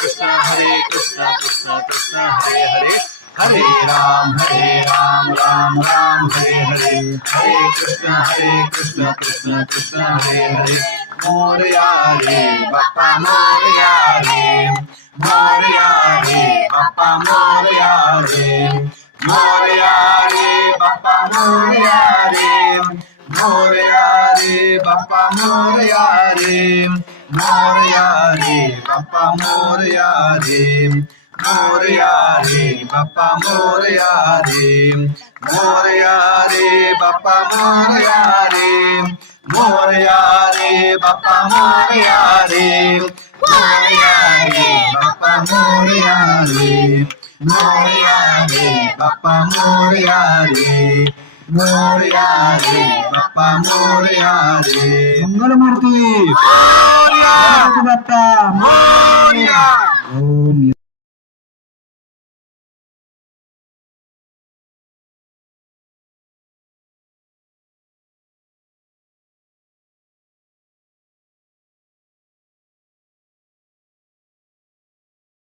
Krishna Krishna Krishna Hare Hare Hare Ram Ram Ram Hare Hare Hare Krishna Krishna Krishna Hare Hare Morya रे Bappa Morya रे Bappa Morya रे Bappa Morya रे Bappa Morya रे Bappa Morya रे Bappa Morya रे Bappa Morya Bappa Morya Bappa Morya Bappa Morya Bappa Morya Mangalmurti Bappa Morya. ओम